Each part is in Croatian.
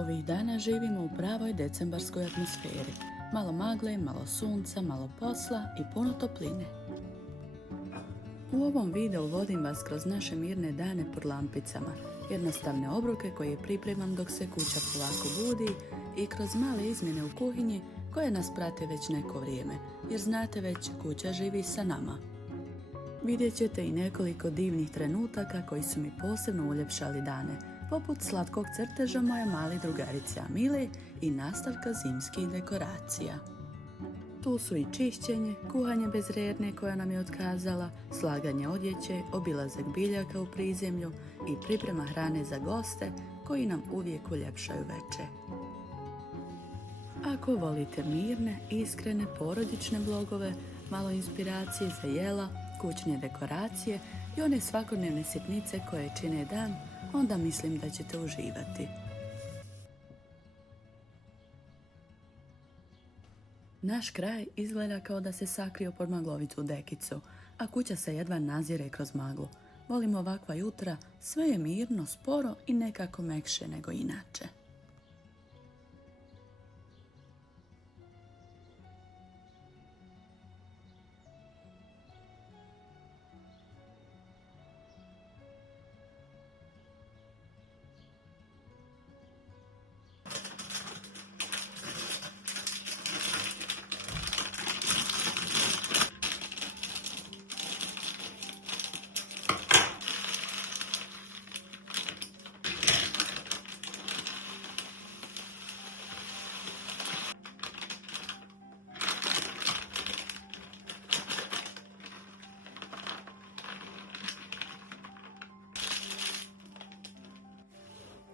Ovih dana živimo u pravoj decembarskoj atmosferi. Malo magle, malo sunca, malo posla i puno topline. U ovom videu vodim vas kroz naše mirne dane pod lampicama, jednostavne obroke koje pripremam dok se kuća polako budi i kroz male izmjene u kuhinji koje nas prate već neko vrijeme, jer znate već, kuća živi sa nama. Vidjet ćete i nekoliko divnih trenutaka koji su mi posebno uljepšali dane, poput slatkog crteža moje male drugarice Amile i nastavka zimskih dekoracija. Tu su i čišćenje, kuhanje bez Rerne koja nam je otkazala, slaganje odjeće, obilazak biljaka u prizemlju i priprema hrane za goste koji nam uvijek uljepšaju večer. Ako volite mirne, iskrene, porodične vlogove, malo inspiracije za jela, kućne dekoracije i one svakodnevne sitnice koje čine dan, onda mislim da ćete uživati. Naš kraj izgleda kao da se sakrio pod maglovitu dekicu, a kuća se jedva nazire kroz maglu. Volim ovakva jutra, sve je mirno, sporo i nekako mekše nego inače.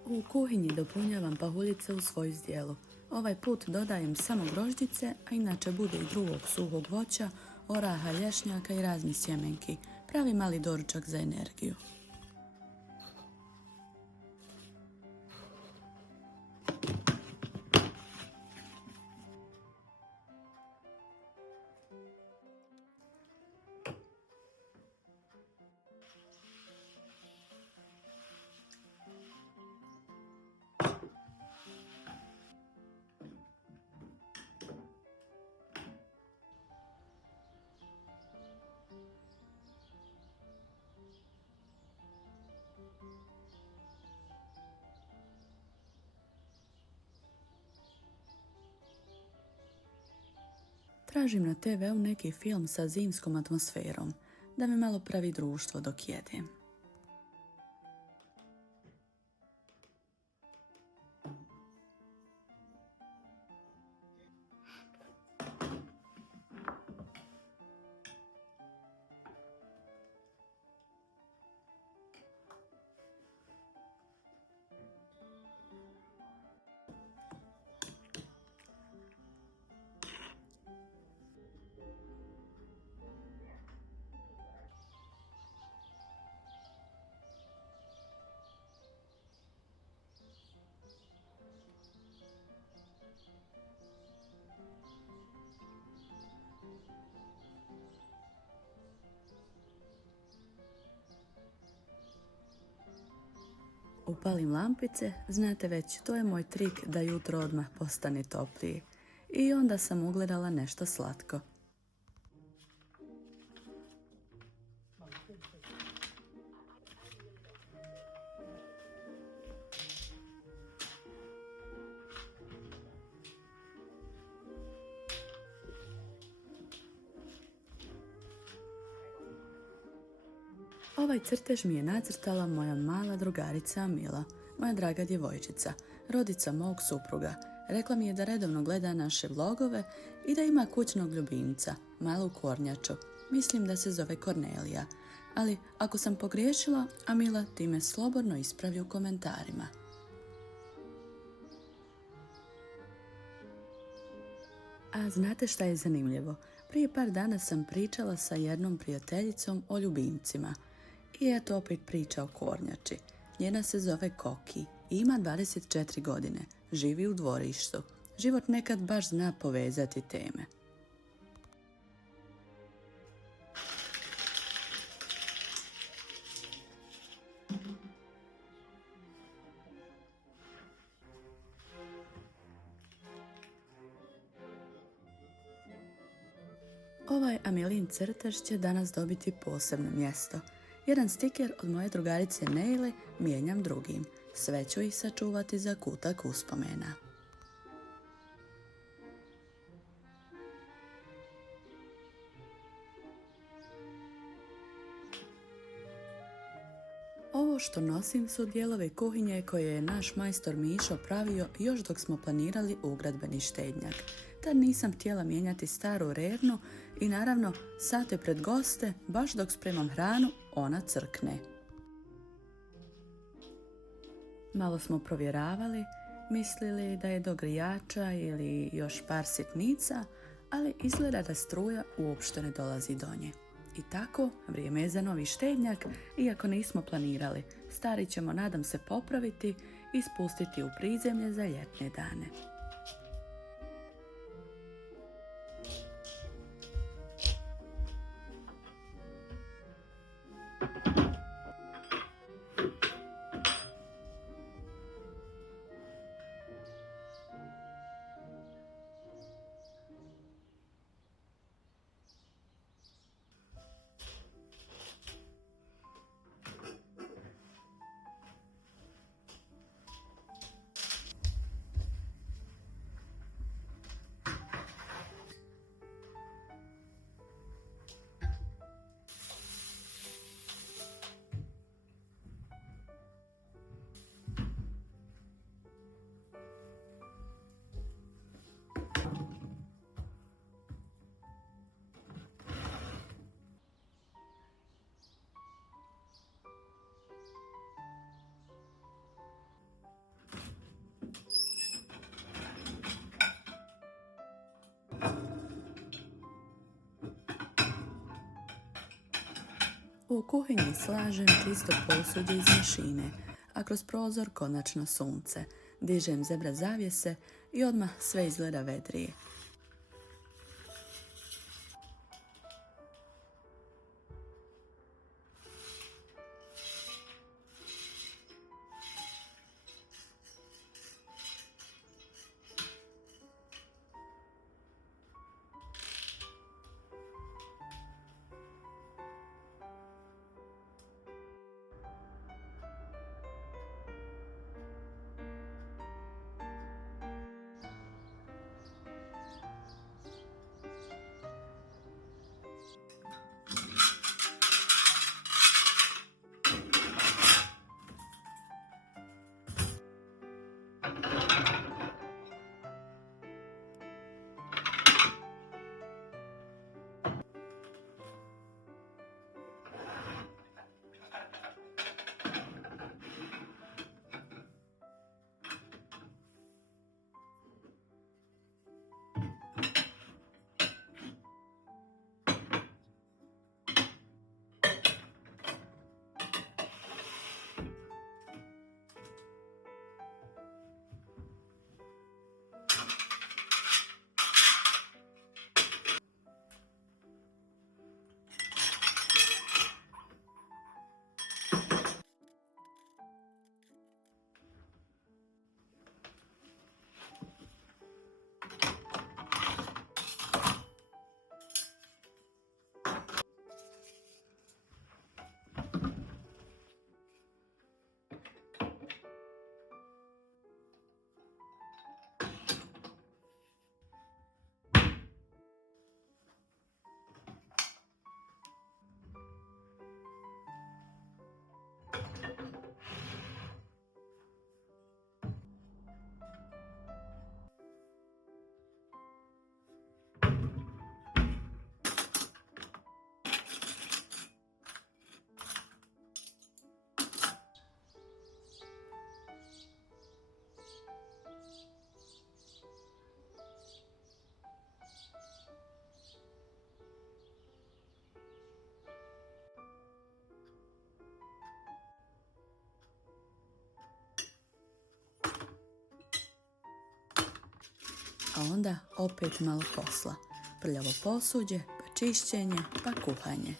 U kuhinji dopunjavam pahuljice u svoju zdjelu. Ovaj put dodajem samo grožđice, a inače bude i drugog suhog voća, oraha, lješnjaka i raznih sjemenki. Pravi mali doručak za energiju. Tražim na TV-u neki film sa zimskom atmosferom, da mi malo pravi društvo dok jedem. Upalim lampice, znate već, to je moj trik da jutro odmah postane toplije. I onda sam ugledala nešto slatko. Ovaj crtež mi je nacrtala moja mala drugarica Amila, moja draga djevojčica, rodica mog supruga. Rekla mi je da redovno gleda naše vlogove i da ima kućnog ljubimca, malu kornjaču. Mislim da se zove Kornelija, ali ako sam pogriješila, Amila, ti me slobodno ispravi u komentarima. A znate šta je zanimljivo? Prije par dana sam pričala sa jednom prijateljicom o ljubimcima. I eto opet priča o kornjači. Njena se zove Koki i ima 24 godine. Živi u dvorištu. Život nekad baš zna povezati teme. Ovaj Amelin crtež će danas dobiti posebno mjesto. Jedan stiker od moje drugarice Neile mijenjam drugim. Sve ću ih sačuvati za kutak uspomena. Ovo što nosim su dijelovi kuhinje koje je naš majstor Mišo pravio još dok smo planirali ugradbeni štednjak. Tad nisam htjela mijenjati staru rernu i naravno sate pred goste, baš dok spremam hranu, ona crkne. Malo smo provjeravali, mislili da je do grijača ili još par sitnica, ali izgleda da struja uopšte ne dolazi do nje. I tako, vrijeme je za novi štednjak, iako nismo planirali. Stari ćemo, nadam se, popraviti i spustiti u prizemlje za ljetne dane. U kuhinji slažem čisto posuđe iz mašine, a kroz prozor konačno sunce. Dižem zebra zavjese i odmah sve izgleda vedrije. A onda opet malo posla. Prljavo posuđe, pa čišćenje, pa kuhanje.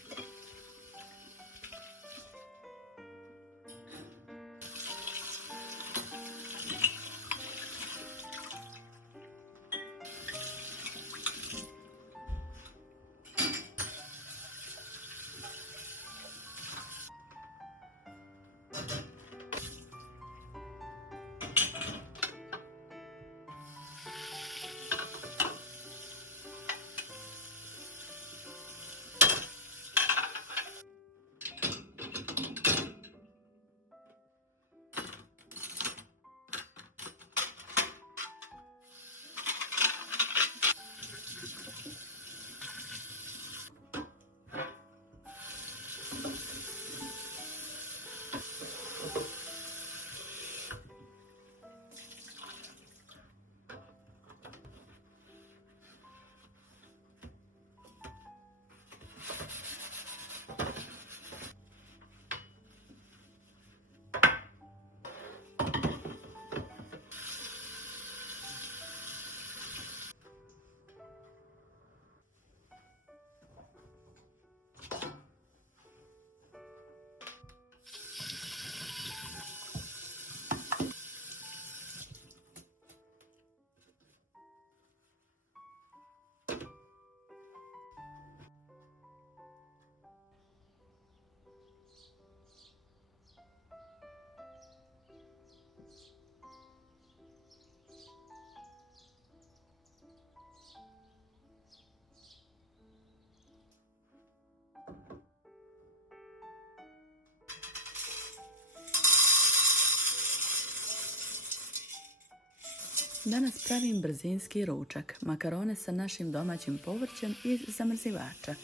Danas pravim brzinski ručak, makarone sa našim domaćim povrćem iz zamrzivača.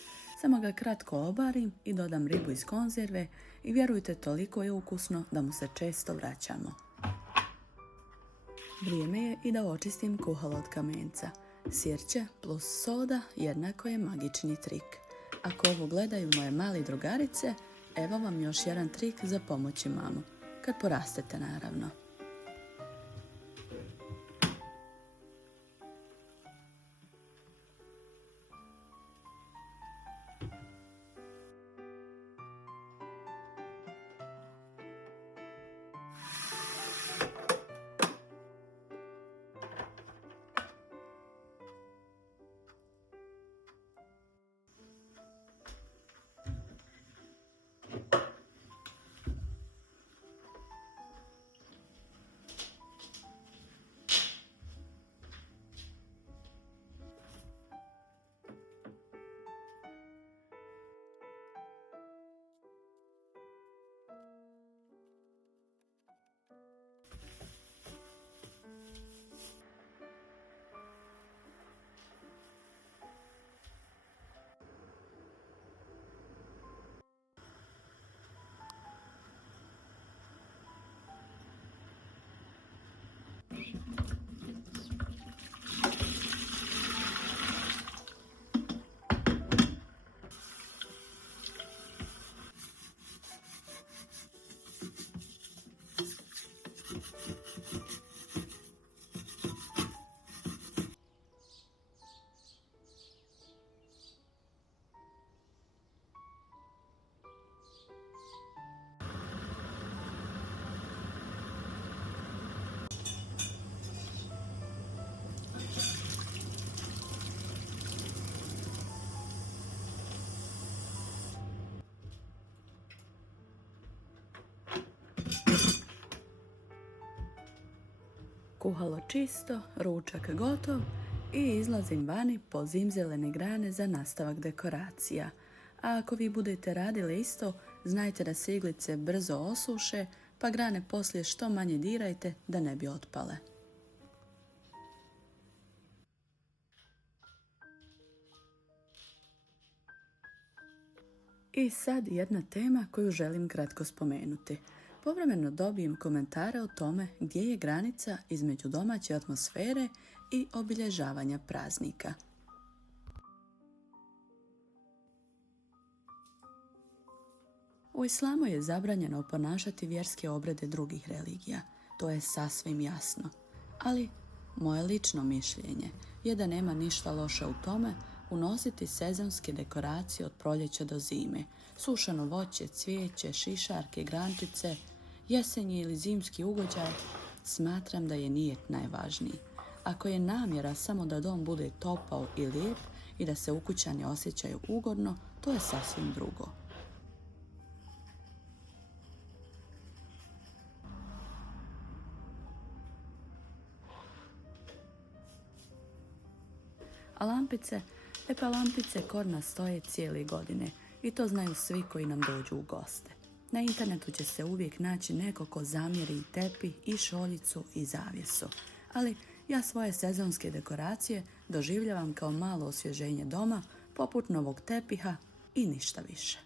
Samo ga kratko obarim i dodam ribu iz konzerve i vjerujte, toliko je ukusno da mu se često vraćamo. Vrijeme je i da očistim kuhalo od kamenca. Sirće plus soda jednako je magični trik. Ako ovo gledaju moje mali drugarice, evo vam još jedan trik za pomoći mamu. Kad porastete, naravno. Kuhalo čisto, ručak gotov i izlazim vani po zimzelene grane za nastavak dekoracija. A ako vi budete radili isto, znajte da se iglice brzo osuše, pa grane poslije što manje dirajte da ne bi otpale. I sad jedna tema koju želim kratko spomenuti. Povremeno dobijem komentare o tome gdje je granica između domaće atmosfere i obilježavanja praznika. U islamu je zabranjeno oponašati vjerske obrede drugih religija, to je sasvim jasno. Ali moje lično mišljenje je da nema ništa loše u tome unositi sezonske dekoracije od proljeća do zime, sušeno voće, cvijeće, šišarke, grančice, jesenji ili zimski ugođaj. Smatram da je nijet najvažniji. Ako je namjera samo da dom bude topao i lijep i da se ukućani osjećaju ugodno, to je sasvim drugo. A lampice? Pa lampice kod nas stoje cijele godine i to znaju svi koji nam dođu u goste. Na internetu će se uvijek naći neko ko zamjeri i tepih, i šoljicu, i zavjesu. Ali ja svoje sezonske dekoracije doživljavam kao malo osvježenje doma, poput novog tepiha i ništa više.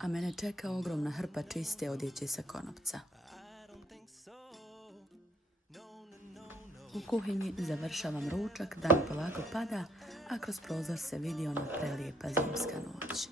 a mene čeka ogromna hrpa čiste odjeće sa konopca. U kuhinji završavam ručak, dan polako pada, a kroz prozor se vidi ona prelijepa zimska noć.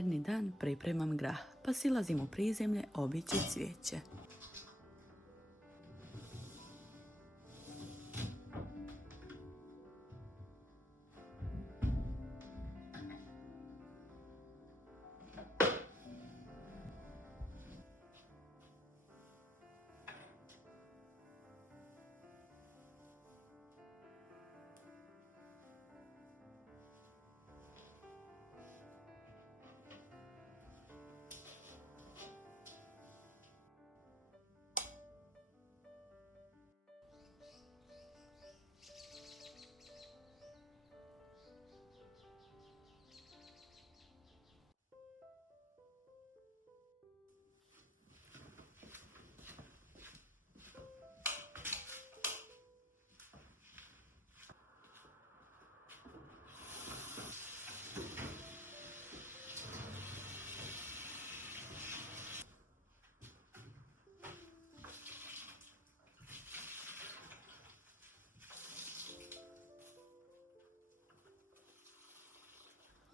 Naredni dan pripremam grah, pa silazim u prizemlje obići cvijeće.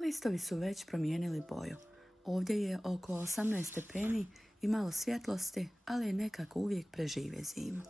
Listovi su već promijenili boju. Ovdje je oko 18 stepeni i malo svjetlosti, ali nekako uvijek prežive zimu.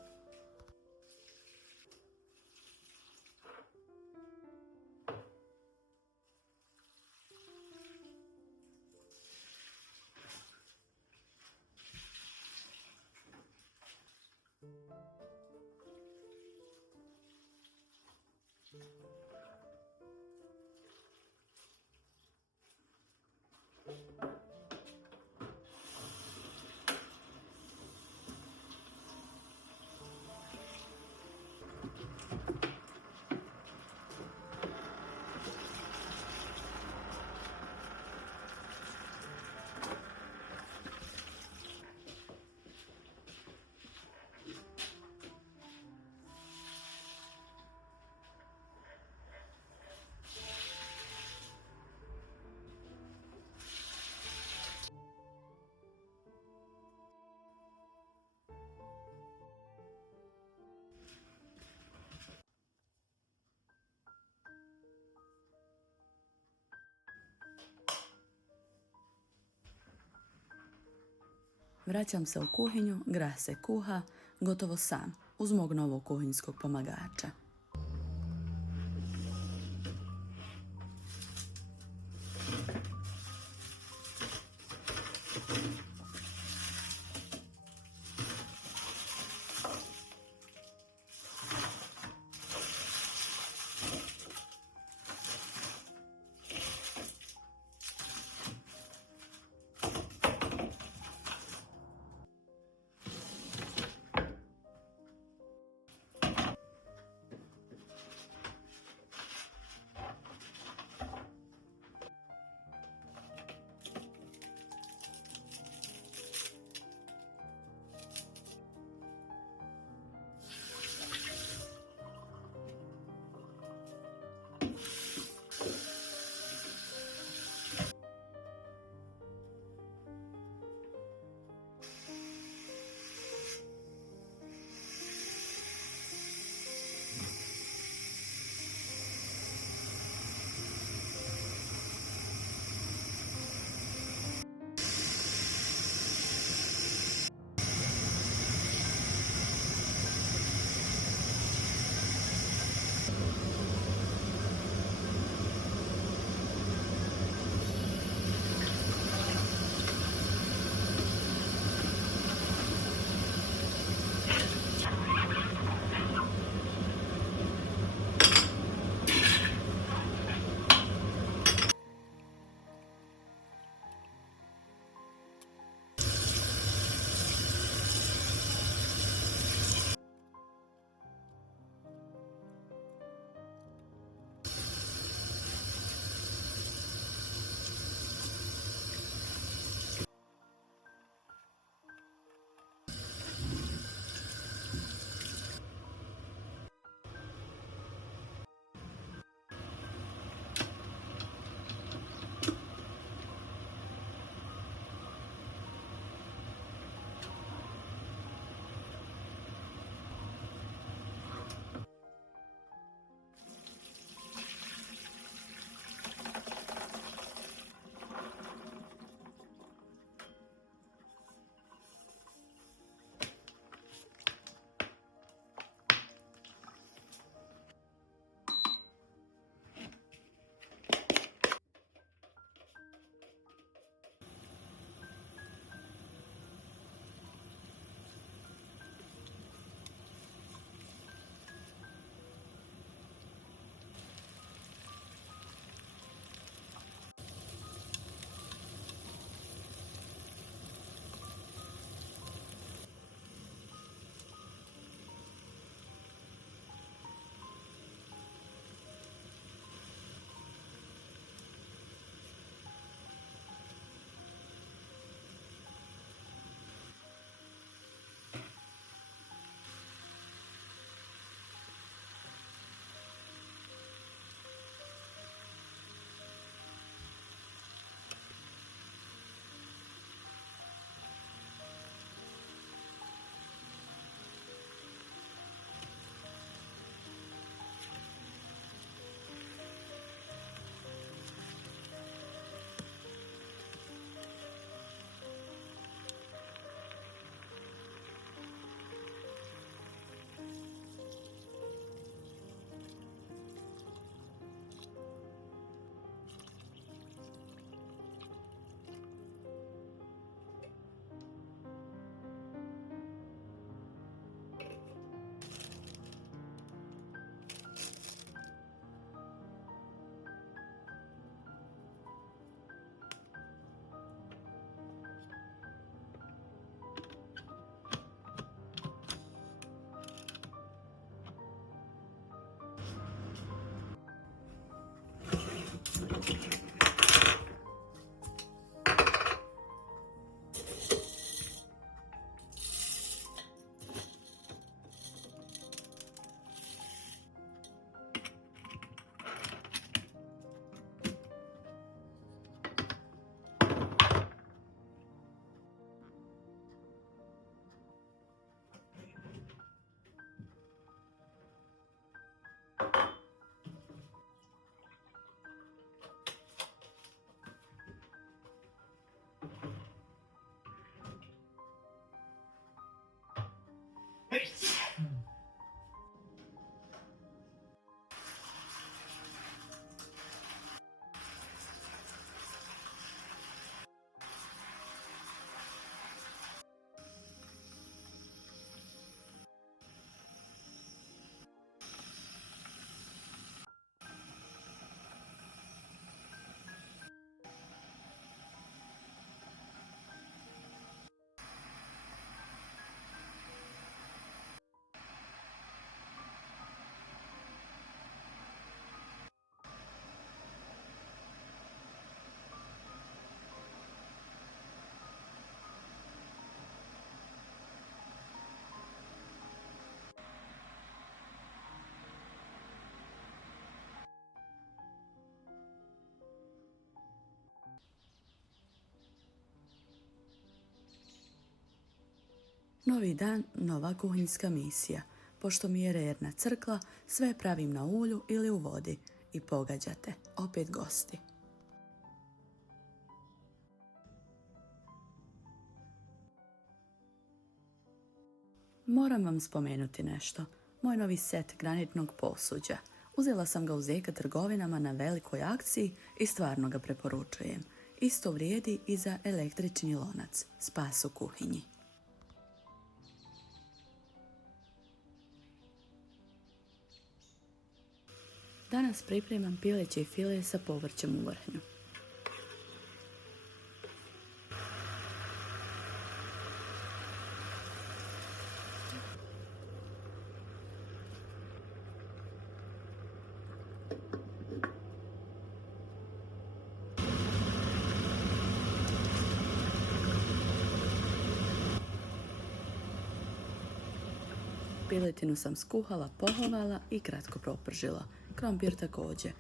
Vraćam se u kuhinju, grah se kuha, gotovo sam, uz mog novog kuhinjskog pomagača. Novi dan, nova kuhinjska misija. Pošto mi je rerna crkla, sve pravim na ulju ili u vodi. I pogađate, opet gosti. Moram vam spomenuti nešto. Moj novi set granitnog posuđa. Uzela sam ga u Zeka trgovinama na velikoj akciji i stvarno ga preporučujem. Isto vrijedi i za električni lonac. Spas u kuhinji. Danas pripremam pileći file sa povrćem u vrhnju. Piletinu sam skuhala, pohovala i kratko propržila. Krompir također.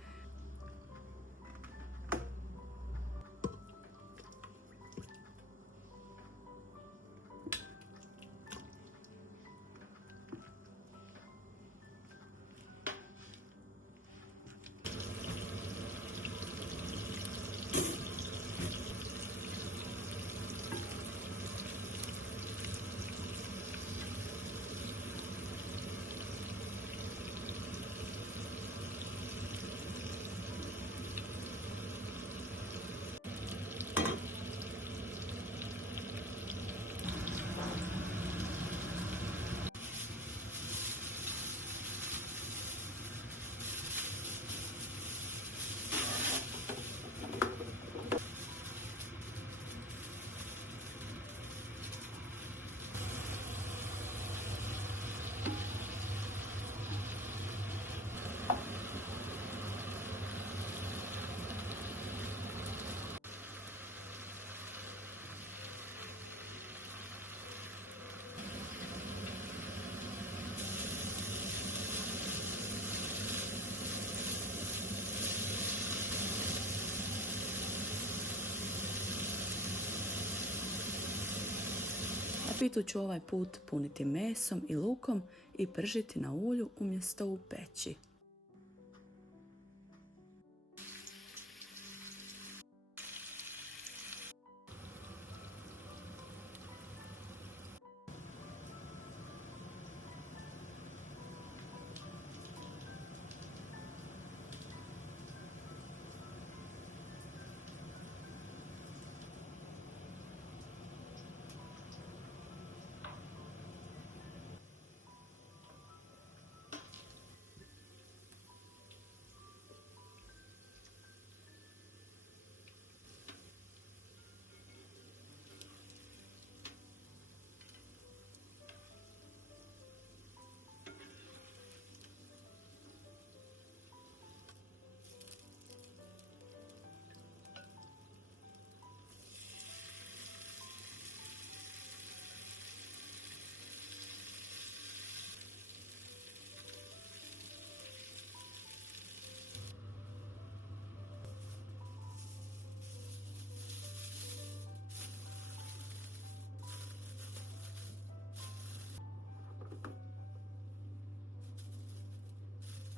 Pitu ću ovaj put puniti mesom i lukom i pržiti na ulju umjesto u peći.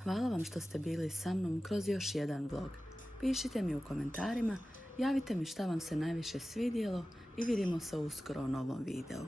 Hvala vam što ste bili sa mnom kroz još jedan vlog. Pišite mi u komentarima, javite mi šta vam se najviše svidjelo i vidimo se uskoro u novom videu.